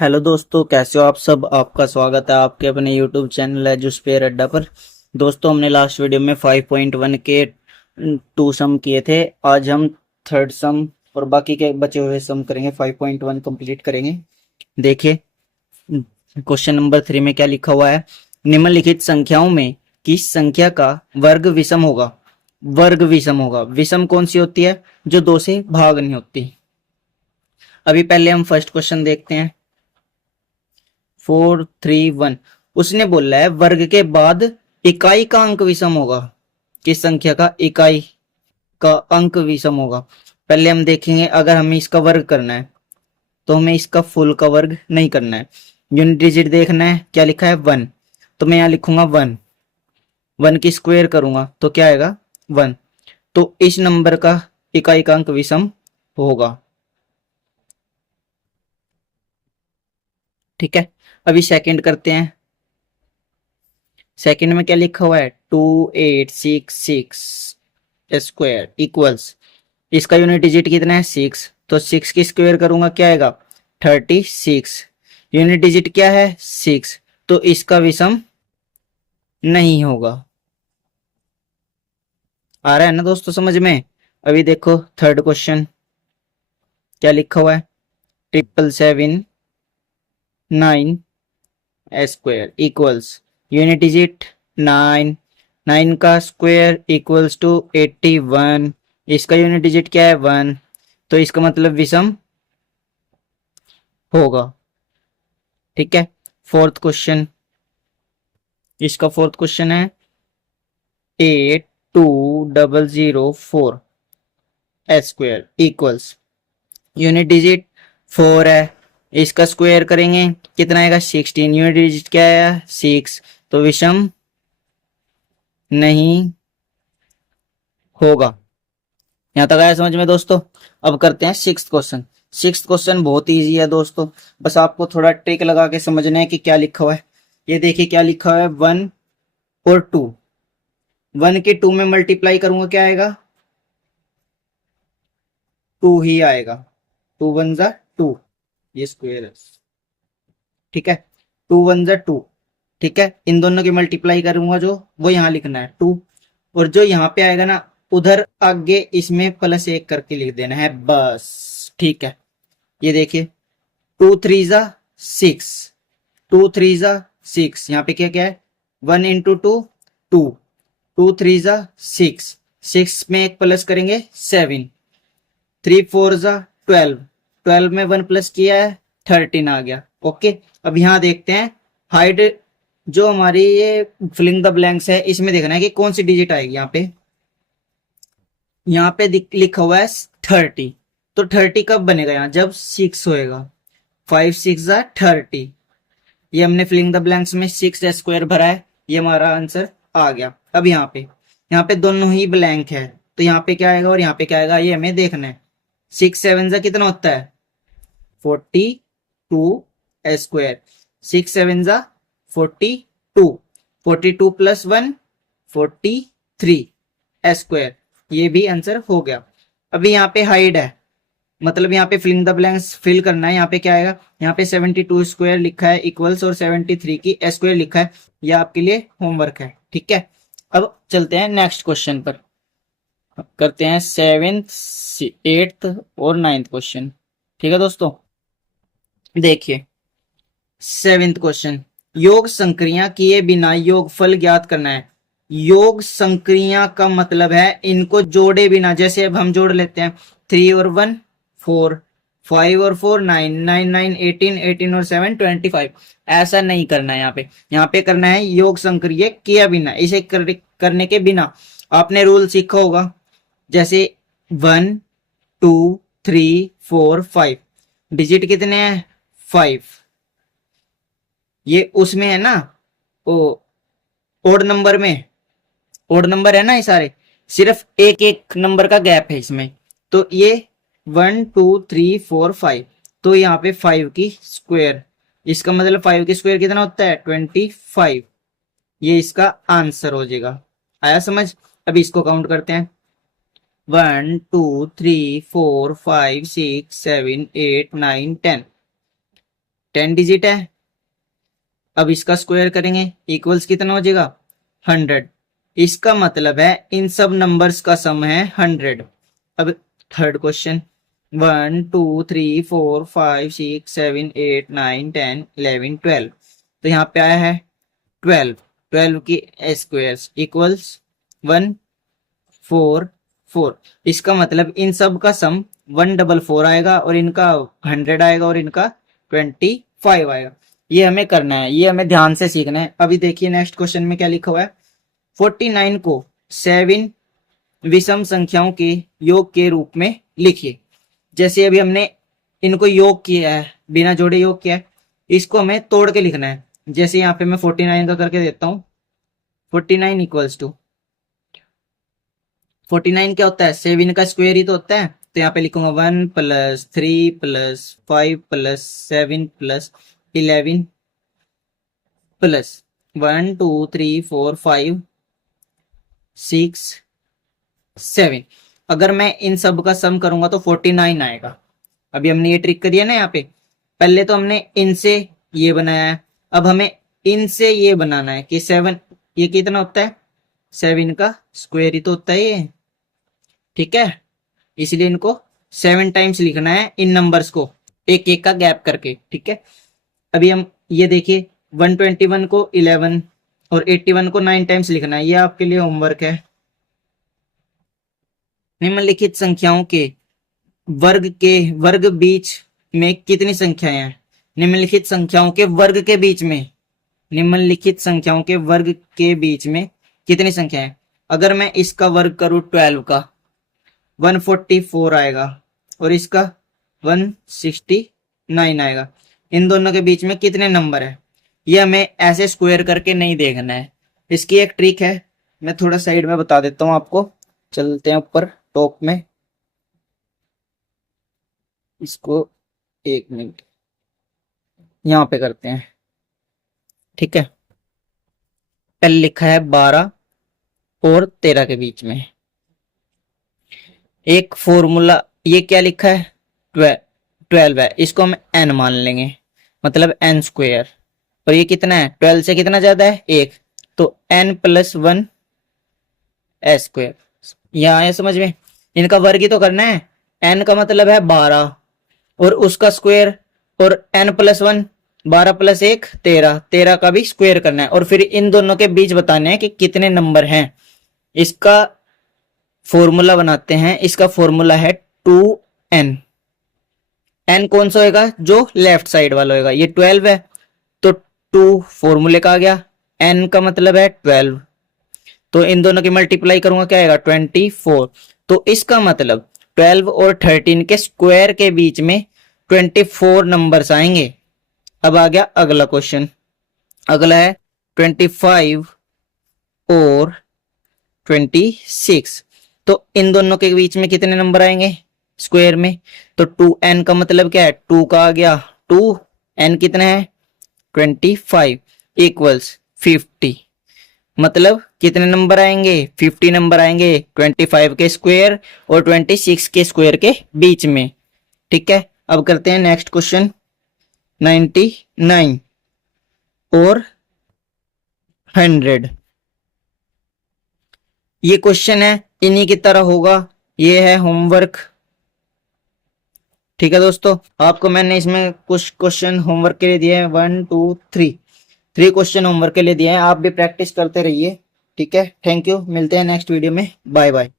Hello दोस्तों, कैसे हो आप सब। आपका स्वागत है आपके अपने यूट्यूब चैनल है जो स्पेयर अड्डा पर। दोस्तों, हमने लास्ट वीडियो में 5.1 के 2 सम किए थे। आज हम थर्ड सम और बाकी के बचे हुए सम करेंगे। 5.1 कंप्लीट करेंगे। देखिए, क्वेश्चन नंबर 3 में क्या लिखा हुआ है। निम्नलिखित संख्याओं में किस संख्या का वर्ग विषम होगा। वर्ग विषम होगा। विषम कौन सी होती है? जो 2 से भाग नहीं होती। अभी पहले हम फर्स्ट क्वेश्चन देखते हैं। 431। उसने बोला है वर्ग के बाद इकाई का अंक विषम होगा। किस संख्या का इकाई का अंक विषम होगा? पहले हम देखेंगे, अगर हमें इसका वर्ग करना है तो हमें इसका फुल का वर्ग नहीं करना है। यूनिट डिजिट देखना है। क्या लिखा है? 1। तो मैं यहां लिखूंगा 1। 1 की स्क्वायर करूंगा तो क्या आएगा? 1। तो इस नंबर का इकाई का अंक विषम होगा। ठीक है, अभी सेकंड करते हैं। सेकंड में क्या लिखा हुआ है? 2866 स्क्वायर इक्वल्स, इसका यूनिट डिजिट कितना है? 6। तो 6 की स्क्वायर करूंगा क्या आएगा? 36। यूनिट डिजिट क्या है? 6। तो इसका विषम नहीं होगा। आ रहा है ना दोस्तों समझ में? अभी देखो थर्ड क्वेश्चन क्या लिखा हुआ है। 777 स्क्वायर इक्वल्स, यूनिट डिजिट 9। 9 का स्क्वायर इक्वल्स टू 81। इसका यूनिट डिजिट क्या है? 1। तो इसका मतलब विषम होगा। ठीक है, फोर्थ क्वेश्चन। इसका फोर्थ क्वेश्चन है 82004 स्क्वायर इक्वल्स, यूनिट डिजिट 4 है। इसका स्क्वायर करेंगे कितना आएगा? 16। यूनिट डिजिट क्या है? 6। तो विषम नहीं होगा। यहाँ तक आया समझ में दोस्तों? अब करते हैं सिक्स्थ क्वेश्चन। सिक्स्थ क्वेश्चन बहुत इजी है दोस्तों, बस आपको थोड़ा ट्रिक लगा के समझना है कि क्या लिखा हुआ है। ये देखिए क्या लिखा हुआ है, 1 और 2। 1 के 2 में मल्टीप्लाई करूंगा क्या आएगा? 2 ही आएगा। 2 1 जा 2, ये स्क्वायर है। ठीक है, 2 1 जा 2। ठीक है, इन दोनों की मल्टीप्लाई करूंगा जो, वो यहाँ लिखना है 2। और जो यहाँ पे आएगा ना, उधर आगे इसमें +1 करके लिख देना है बस। ठीक है, ये देखिए 2 3 जा 6। 2 3 जा 6। यहाँ पे क्या क्या है? 1 इंटू 2 2। 2 3 जा 6। 6 में एक प्लस करेंगे 7। 3 4 जा 12। 12 में 1 प्लस किया है 13 आ गया। ओके, अब यहाँ देखते हैं हाइड, जो हमारी ये फिलिंग द ब्लैंक्स है, इसमें देखना है कि कौन सी डिजिट आएगी। यहाँ पे लिखा हुआ है 30। तो 30 कब बनेगा? यहाँ जब 6 होएगा। 5 6 जा 30। ये हमने फिलिंग द ब्लैंक्स में 6 स्क्वायर भरा है, ये हमारा आंसर आ गया। अब यहाँ पे दोनों ही ब्लैंक है, तो यहाँ पे क्या आएगा और यहाँ पे क्या आएगा ये हमें देखना है। 6 7 जा कितना होता है? 42 स्क्वायर। 6 7 जा 42। 42 प्लस 1 43 स्क्वायर। ये भी आंसर हो गया। अभी यहाँ पे हाइड है, मतलब यहाँ पे फिलिंग द ब्लैंक्स फिल करना है। यहाँ पे क्या आएगा? यहाँ पे 72 स्क्वायर लिखा है इक्वल्स, और 73 की स्क्वायर लिखा है। यह आपके लिए होमवर्क है। ठीक है, अब चलते हैं नेक्स्ट क्वेश्चन पर। करते हैं 7th 8th और 9th क्वेश्चन। ठीक है दोस्तों, देखिए 7th क्वेश्चन। योग संक्रिया किए बिना योगफल ज्ञात करना है। योग संक्रिया का मतलब है इनको जोड़े बिना। जैसे अब हम जोड़ लेते हैं 3 और 1 4, 5 और 4 9, 9 9 18, 18 और 7 25। ऐसा नहीं करना है। यहाँ पे करना है योग संक्रिय किया बिना। इसे करने के बिना आपने रूल सीखा होगा, जैसे 1 2 3 4 5। डिजिट कितने हैं? 5। ये उसमें है ना, वो ओड नंबर में, ओड नंबर है ना ये सारे, सिर्फ एक एक नंबर का गैप है इसमें। तो ये 1 2 3 4 5। तो यहाँ पे 5 की स्क्वायर, इसका मतलब 5 की स्क्वायर कितना होता है? 25। ये इसका आंसर हो जाएगा। आया समझ? अभी इसको काउंट करते हैं। 1 2 3 4 5 6 7 8 9 10। 10 डिजिट है। अब इसका स्क्वायर करेंगे, इक्वल्स कितना हो जाएगा 100। इसका मतलब है इन सब नंबर्स का सम है 100। अब थर्ड क्वेश्चन, 1 2 3 4 5 6 7 8 9 10 11 12, तो यहाँ पे आया है 12। 12 की स्क्वायर्स इक्वल्स 1 4 4। इसका मतलब इन सब का सम 144 आएगा और इनका 100 आएगा और इनका 25 आएगा। ये हमें करना है, ये हमें ध्यान से सीखना है। अभी देखिए नेक्स्ट क्वेश्चन में क्या लिखा हुआ है, 49 को 7 विषम संख्याओं के योग के रूप में लिखिए। जैसे अभी हमने इनको योग किया है, बिना जोड़े योग किया है, इसको हमें तोड़ के लिखना है। जैसे यहाँ पे मैं 49 का करके देता हूं, 49 इक्वल्स टू 49 क्या होता है, 7 का स्क्वायर ही तो होता है। तो यहाँ पे लिखूंगा 1 + 3 + 5 + 7 + 11 प्लस 1 2 3 4 5 6 7। अगर मैं इन सब का सम करूंगा तो 49 आएगा। अभी हमने ये ट्रिक करी है ना, यहाँ पे पहले तो हमने इनसे ये बनाया है, अब हमें इनसे ये बनाना है कि 7, ये कितना होता है 7 का स्क्वायर ही तो होता है ये, ठीक है। इसलिए इनको 7 टाइम्स लिखना है इन नंबर्स को, एक एक का गैप करके, ठीक है। अभी हम ये देखिए 121 को 11 और 81 को 9 टाइम्स लिखना है, ये आपके लिए होमवर्क है। निम्नलिखित संख्याओं के वर्ग बीच में कितनी संख्याएं हैं। निम्नलिखित संख्याओं के वर्ग के बीच में, निम्नलिखित संख्याओं के वर्ग के बीच में कितनी संख्याएं हैं। अगर मैं इसका वर्ग करूं 12 का, 144 आएगा और इसका 169 आएगा। इन दोनों के बीच में कितने नंबर है, ये हमें ऐसे स्क्वायर करके नहीं देखना है। इसकी एक ट्रिक है, मैं थोड़ा साइड में बता देता हूं आपको। चलते हैं ऊपर टॉप में, इसको 1 मिनट यहां पे करते हैं, ठीक है। पहले लिखा है 12 और 13 के बीच में एक फॉर्मूला, ये क्या लिखा है 12 है, इसको हम n मान लेंगे, मतलब n स्क्वायर। और ये कितना है 12 से कितना ज्यादा है 1, तो n + 1 स्क्वायर। यहाँ आया समझ में, इनका वर्ग ही तो करना है। n का मतलब है 12 और उसका स्क्वायर, और n + 1 12 + 1 13, 13 का भी स्क्वायर करना है और फिर इन दोनों के बीच बताने हैं कि कितने नंबर हैं। इसका फॉर्मूला बनाते हैं, इसका फॉर्मूला है 2n। n कौन सा होगा, जो लेफ्ट साइड वाला होगा। ये 12 है तो 2 फॉर्मूले का आ गया, n का मतलब है 12, तो इन दोनों की मल्टीप्लाई करूंगा क्या आएगा 24। तो इसका मतलब 12 और 13 के स्क्वायर के बीच में 24 नंबर्स आएंगे। अब आ गया अगला क्वेश्चन, अगला है 25 और 26, तो इन दोनों के बीच में कितने नंबर आएंगे स्क्वायर में। तो 2n का मतलब क्या है, 2 का आ गया 2, n कितना है 25 इक्वल्स 50, मतलब कितने नंबर आएंगे 50 नंबर आएंगे 25 के स्क्वायर और 26 के स्क्वायर के बीच में, ठीक है। अब करते हैं नेक्स्ट क्वेश्चन, 99 और 100। ये क्वेश्चन है, इन्हीं की तरह होगा, ये है होमवर्क, ठीक है दोस्तों। आपको मैंने इसमें कुछ क्वेश्चन होमवर्क के लिए दिए हैं, 1 2 3 क्वेश्चन होमवर्क के लिए दिए हैं, आप भी प्रैक्टिस करते रहिए, ठीक है। थैंक यू, मिलते हैं नेक्स्ट वीडियो में, बाय बाय।